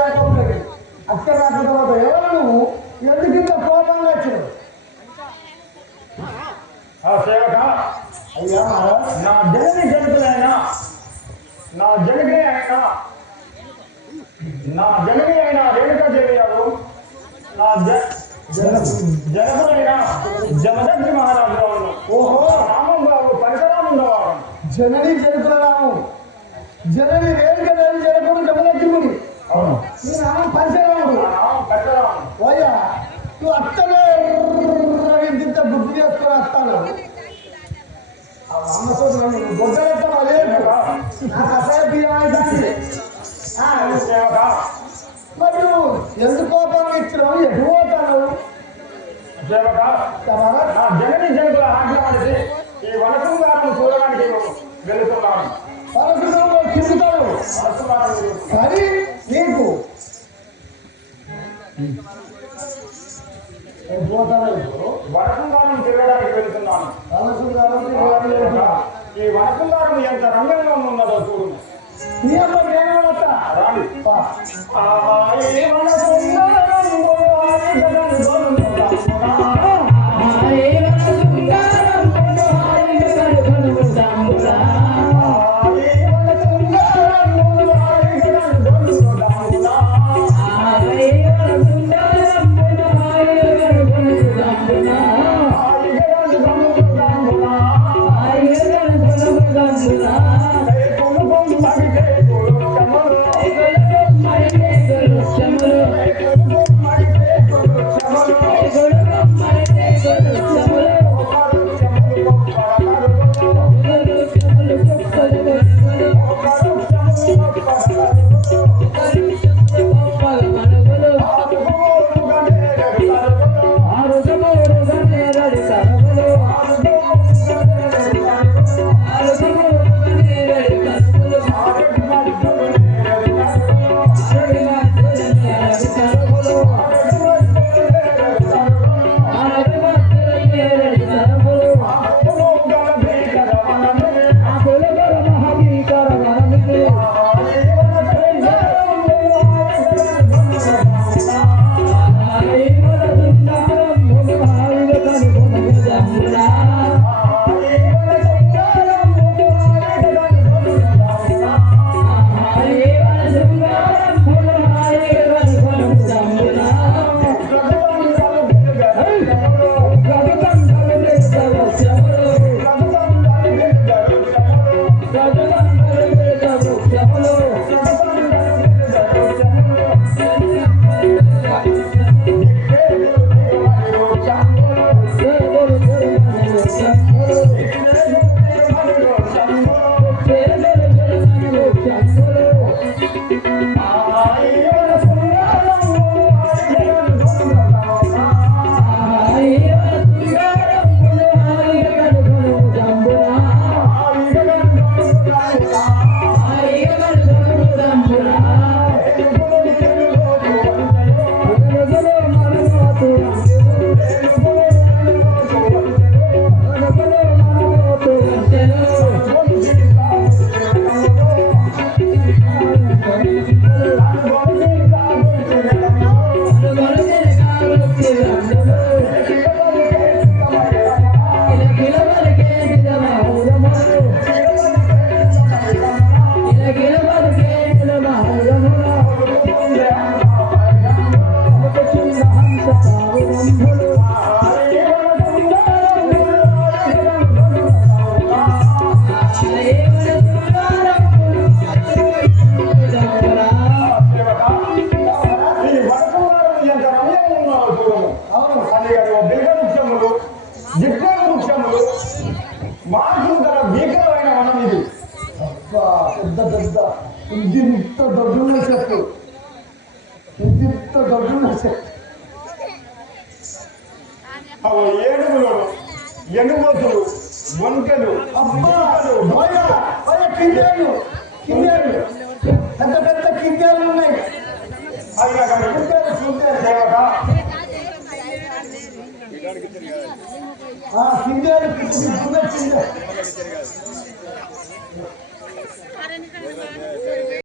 అక్కడ అక్క రాకపోతే ఎవరు నువ్వు ఎందుకు ఇంత కోపంగా వచ్చినావు సేవక అయ్యా నా జనని జనకులైనా నా జనకే అయినా నా జనని అయినా రేణుకాదేవి గారు నా జ జనకులైన జమదగ్ని మహారాజు గారు ఓహో రామం గారు పరశురామం గారు జనని జనకులరాము జనని రేణుక దేవి జనకుడు నీ నామం పరశురామం ఓయ్యా నువ్వు అత్తనే ఇంత బుద్ధి చేసుకొని వస్తాను. మరి నువ్వు ఎందుకు కోపంగా ఇచ్చినావు ఎటు పోతావు? సేవక తమరా నా జనని జనకుల ఆజ్ఞానికి ఈ వనసం గారిని చూడడానికి వెళుతున్నాను. పరశురాముడు కిందుతాడు వనసం వనకుందారం తిరగడానికి వెళ్తున్నాను. ఈ వనకుందారం ఎంత రంగంగా ఉన్నదో చూడు. నీ అమ్మ అవును మాకు గల భీకరమైన వనం ఇది. అబ్బా, పెద్ద పెద్ద ఇంత దొడ్డున్న చెప్పు ఇంత దొడ్డున్న చెప్పు అవి ఏనుగులు ఎనుమతులు వంకెలు అబ్బా భయ భయ